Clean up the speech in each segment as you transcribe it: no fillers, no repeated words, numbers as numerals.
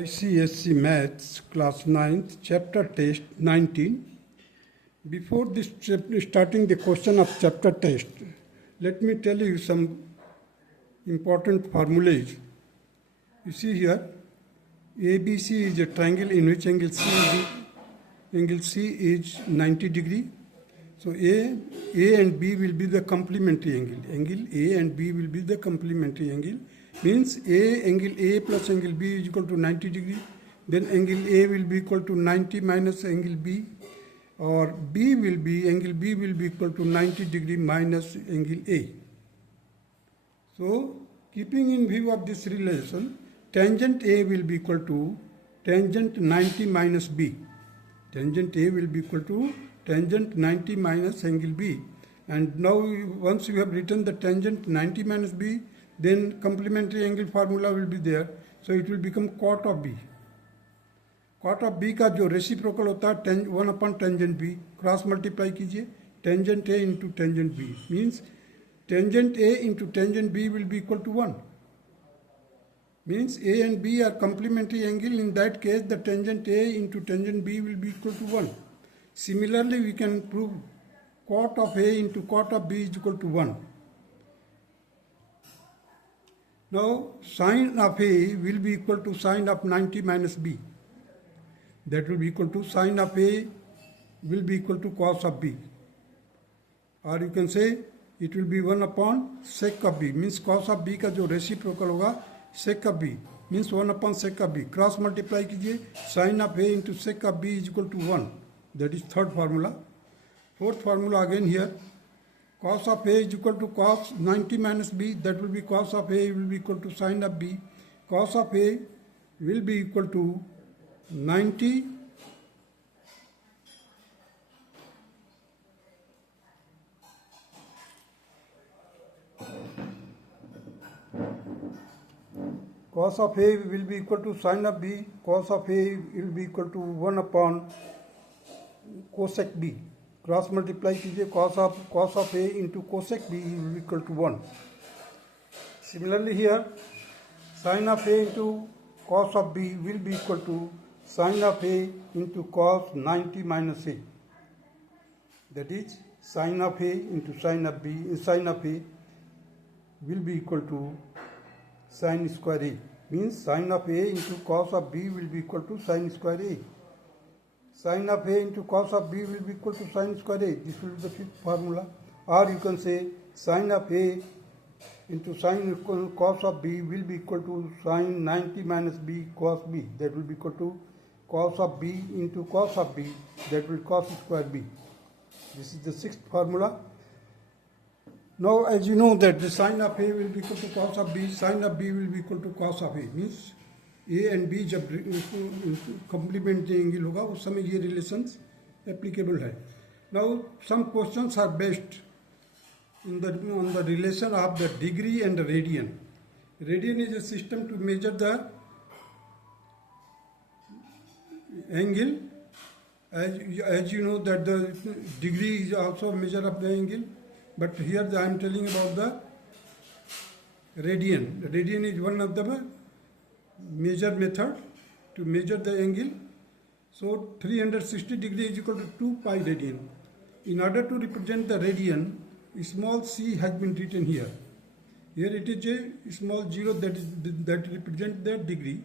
ICSC Maths Class 9th Chapter Test 19. Before this starting the question of chapter test, let me tell you some important formulas. You see here, ABC is a triangle in which angle C is 90 degree. So A and B will be the complementary angle. Angle A and B will be the complementary angle. Means angle A plus angle B is equal to 90 degree. Then angle A will be equal to 90 minus angle B. Or angle B will be equal to 90 degree minus angle A. So, keeping in view of this relation, tangent A will be equal to tangent 90 minus B. Tangent A will be equal to tangent 90 minus angle B. And now, once you have written the tangent 90 minus B, then complementary angle formula will be there. So, it will become cot of B. Cot of B का जो reciprocal होता है 1 upon tangent B, cross multiply कीजिए, tangent A into tangent B means tangent A into tangent B will be equal to 1. Means A and B are complementary angle. In that case the tangent A into tangent B will be equal to 1. Similarly we can prove cot of A into cot of B is equal to 1. Now sine of A will be equal to sine of 90 minus B. That will be equal to sin of A will be equal to cos of B. Or you can say it will be 1 upon sec of B. Means cos of B का जो reciprocal होगा sec of B. Means 1 upon sec of B. Cross multiply कीजिए, sin of A into sec of B is equal to 1. That is third formula. Fourth formula again here. Cos of A is equal to cos 90 minus B. That will be cos of A will be equal to sin of B. Cos of A will be equal to 90 cos of A will be equal to sin of B. Cos of A will be equal to 1 upon cosec B. Cross multiply कीजिए, cos of A into cosec B will be equal to 1. Similarly here, sin of A into cos of B will be equal to sin of A into cos 90 minus A. That is sin of A into sin of B. Sin of A will be equal to sin square A. Means sin of A into cos of B will be equal to sin square A. Sin of A into cos of B will be equal to sin square A. This will be the fifth formula. Or you can say sin of A into sin cos of B will be equal to sin 90 minus B cos B. That will be equal to cos of B into cos of B. That will cos square B. This is the sixth formula. Now as you know that the sin of A will be equal to cos of B, sin of B will be equal to cos of A. Means A and B जब complementary angle होगा उस समय ये relations applicable है. Now some questions are based on the relation of the degree and the radian. Radian is a system to measure the angle. As you know that the degree is also a measure of the angle, but here I am telling about the radian. Radian is one of the measure method to measure the angle. So 360 degree is equal to 2 pi radian. In order to represent the radian, small c has been written here. Here it is a small 0 that represents the degree.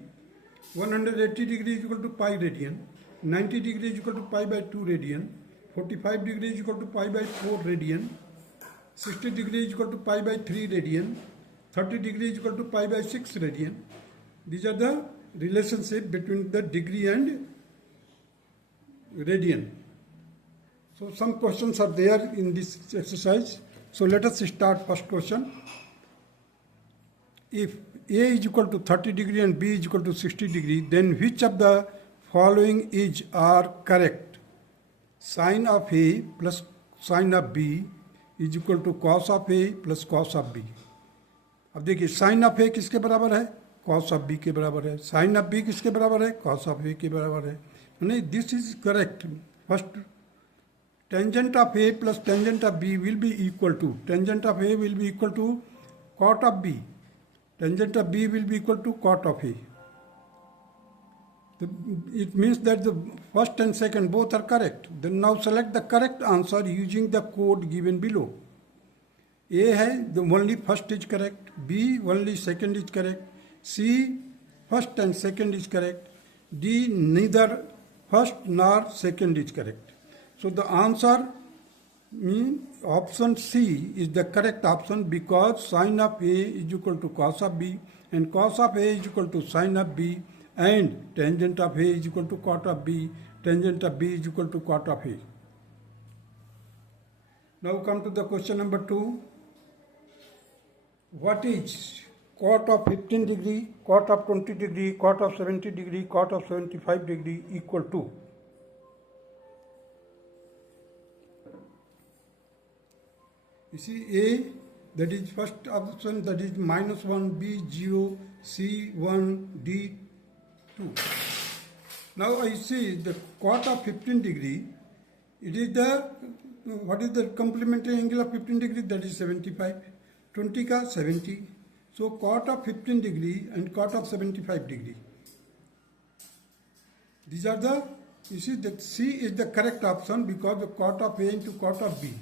180 degree is equal to pi radian. 90 degree is equal to pi by 2 radian. 45 degree is equal to pi by 4 radian. 60 degree is equal to pi by 3 radian. 30 degree is equal to pi by 6 radian. These are the relationship between the degree and radian. So some questions are there in this exercise. So let us start first question. If A is equal to 30 degree and B is equal to 60 degree, then which of the following are correct? Sin of A plus sin of B is equal to cos of A plus cos of B. अब देखिए sin of A किसके बराबर है? Cos of B के बराबर है. Sin of B किसके बराबर है? Cos of A के बराबर है. नहीं, this is correct. First, tangent of A plus tangent of B will be equal to, tangent of A will be equal to cot of B. Tangent of B will be equal to cot of A. It means that the first and second both are correct. Then now select the correct answer using the code given below. A है the only first is correct, B only second is correct, C first and second is correct, D neither first nor second is correct. So the answer means option C is the correct option because sin of A is equal to cos of B and cos of A is equal to sin of B and tangent of A is equal to cot of B, tangent of B is equal to cot of A. Now come to the question number 2. What is cot of 15 degree, cot of 20 degree, cot of 70 degree, cot of 75 degree equal to? You see A, that is first option, that is -1, B 0, C 1, D 2. Now I see the cot of 15 degree, it is the, what is the complementary angle of 15 degree? That is 75. 20 का 70. So cot of 15 degree and cot of 75 degree. These are the, you see that C is the correct option because the cot of A into cot of B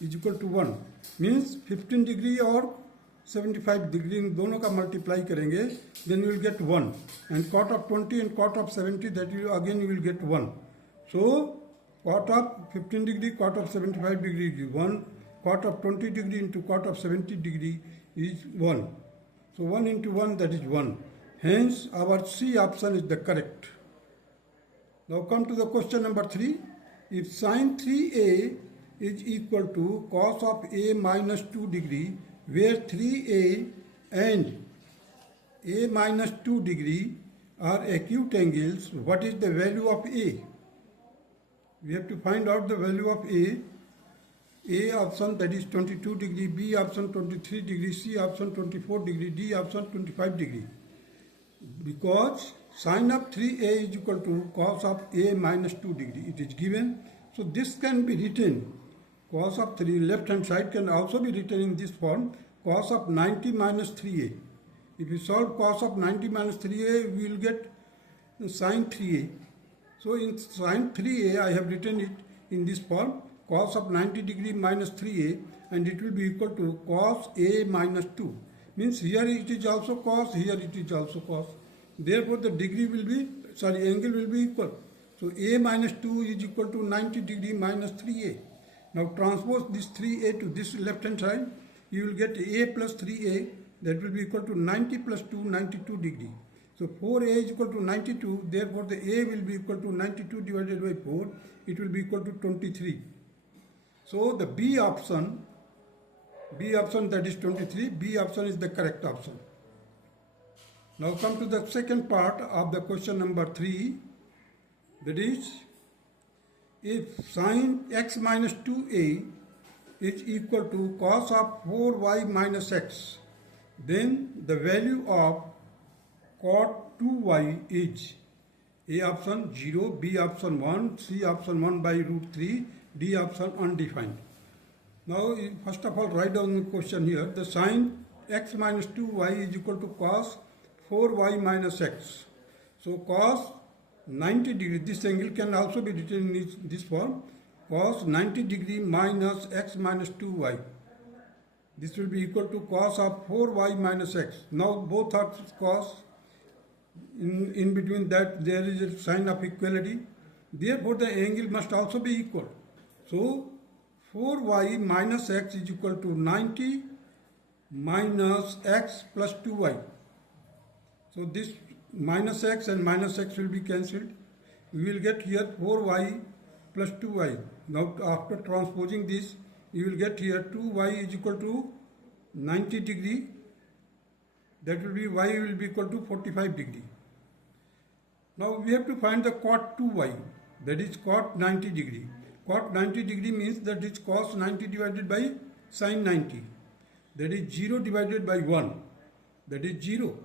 is equal to 1. Means 15 degree और 75 degree इन दोनों का multiply करेंगे, then you will get 1. And cot of 20 and cot of 70, that you again you will get 1. So cot of 15 degree, cot of 75 degree is 1. Cot of 20 degree into cot of 70 degree is 1. So 1 into 1, that is 1. Hence our C option is the correct. Now come to the question number 3. If sin 3A is equal to cos of A minus 2 degree, where 3A and A minus 2 degree are acute angles, what is the value of A? We have to find out the value of A. A option, that is 22 degree, B option 23 degree, C option 24 degree, D option 25 degree. Because sin of 3A is equal to cos of A minus 2 degree. It is given. So this can be written, cos of 3, left hand side can also be written in this form, cos of 90 minus 3A. If you solve cos of 90 minus 3A, we will get sin 3A. So in sin 3A, I have written it in this form, cos of 90 degree minus 3A, and it will be equal to cos A minus 2. Means here it is also cos, here it is also cos. Therefore the degree will be, angle will be equal. So A minus 2 is equal to 90 degree minus 3A. Now transpose this 3A to this left hand side, you will get A plus 3A, that will be equal to 90 plus 2, 92 degree. So 4A is equal to 92, therefore the A will be equal to 92 divided by 4, it will be equal to 23. So the B option that is 23, B option is the correct option. Now come to the second part of the question number 3, that is, if sin x minus 2a is equal to cos of 4y minus x, then the value of cot 2y is A option 0, B option 1, C option 1 by root 3, D option undefined. Now first of all write down the question here. The sin x minus 2y is equal to cos 4y minus x. So cos 90 degree, this angle can also be written in this form, cos 90 degree minus x minus 2y. This will be equal to cos of 4y minus x. Now both are cos. In between that there is a sign of equality. Therefore the angle must also be equal. So 4y minus x is equal to 90 minus x plus 2y. So this minus x and minus x will be cancelled. We will get here 4y plus 2y. Now after transposing this, you will get here 2y is equal to 90 degree. That will be y will be equal to 45 degree. Now we have to find the cot 2y, that is cot 90 degree. Cot 90 degree means that is cos 90 divided by sin 90. That is 0 divided by 1. That is 0.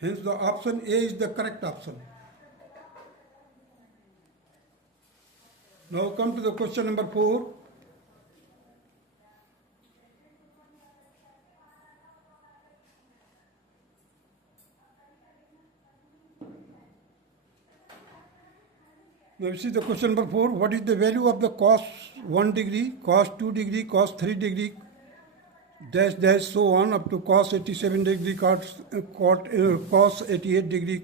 Hence the option A is the correct option. Now come to the question number 4. Now you see the question number 4. What is the value of the cos 1 degree, cos 2 degree, cos 3 degree, dash dash so on up to cos 87 degree, cos 88 degree,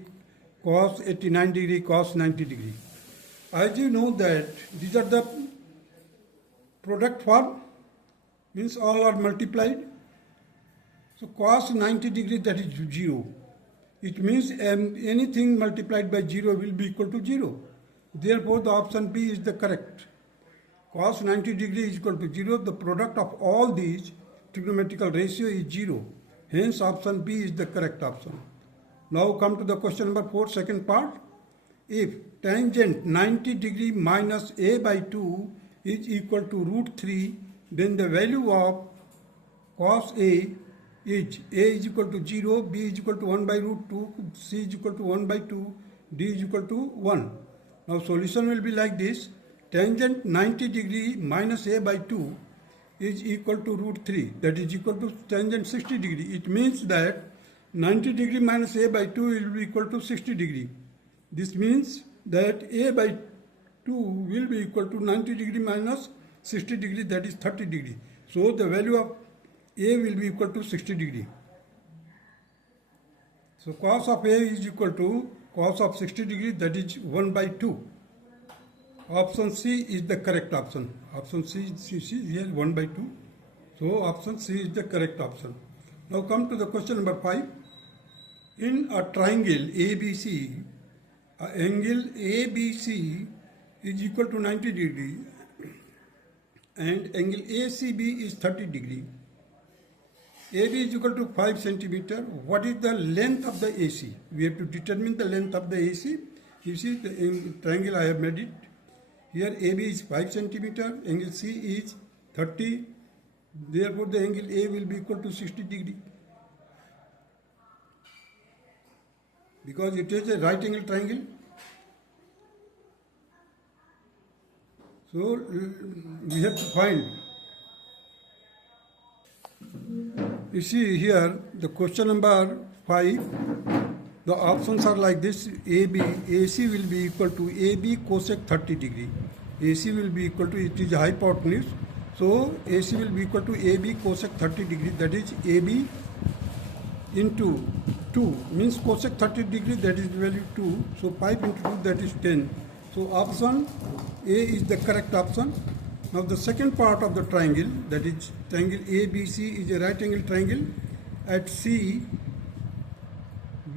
cos 89 degree, cos 90 degree. As you know that these are the product form, means all are multiplied. So cos 90 degree, that is 0. It means anything multiplied by 0 will be equal to 0. Therefore, the option B is the correct. Cos 90 degree is equal to 0. The product of all these trigonometrical ratio is 0. Hence, option B is the correct option. Now come to the question number 4, second part. If tangent 90 degree minus a by 2 is equal to root 3, then the value of cos a is equal to 0, b is equal to 1 by root 2, c is equal to 1 by 2, d is equal to 1. Now solution will be like this. Tangent 90 degree minus a by 2 is equal to root 3, that is equal to tangent 60 degree. It means that 90 degree minus a by 2 will be equal to 60 degree. This means that a by 2 will be equal to 90 degree minus 60 degree, that is 30 degree. So the value of a will be equal to 60 degree. So cos of a is equal to cos of 60 degree, that is 1 by 2. Option C is the correct option. Option C here 1 by 2. So option C is the correct option. Now come to the question number 5. In a triangle ABC, angle ABC is equal to 90 degree and angle ACB is 30 degree. AB is equal to 5 centimeter. What is the length of the AC? We have to determine the length of the AC. You see the triangle I have made it. Here AB is 5 centimeter, angle C is 30. Therefore the angle A will be equal to 60 degree. Because it is a right angle triangle. So we have to find. You see here the question number 5, the options are like this. AC will be equal to AB cosec 30 degree. AC will be equal to, it is hypotenuse. So AC will be equal to AB cosec 30 degree, that is AB into 2, means cosec 30 degree, that is value 2. So 5 into 2, that is 10. So option A is the correct option. Now the second part of the triangle, that is triangle ABC, is a right angle triangle. At C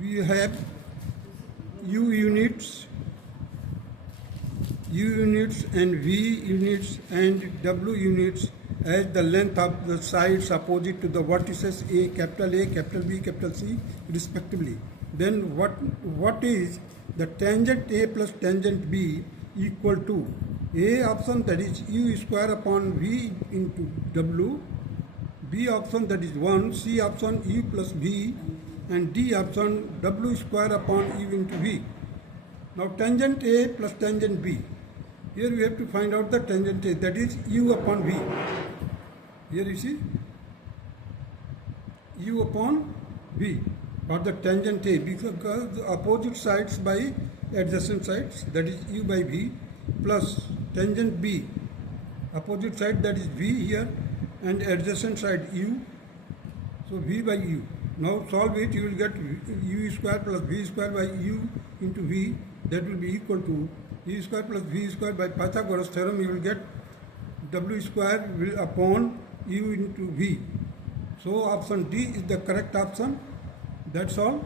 we have U units and V units and W units as the length of the sides opposite to the vertices A, capital B, capital C respectively. Then what is the tangent A plus tangent B equal to? A option, that is U square upon V into W, B option, that is 1, C option U plus V, and D option W square upon U into V. Now tangent A plus tangent B. Here we have to find out the tangent A, that is U upon V. Here you see U upon V for the tangent A, because the opposite sides by adjacent sides, that is U by V, plus tangent B, opposite side, that is V here, and adjacent side U, so V by U. Now solve it, you will get U square plus V square by U into V, that will be equal to U square plus V square. By Pythagoras theorem you will get W square will upon U into V. So option D is the correct option. That's all.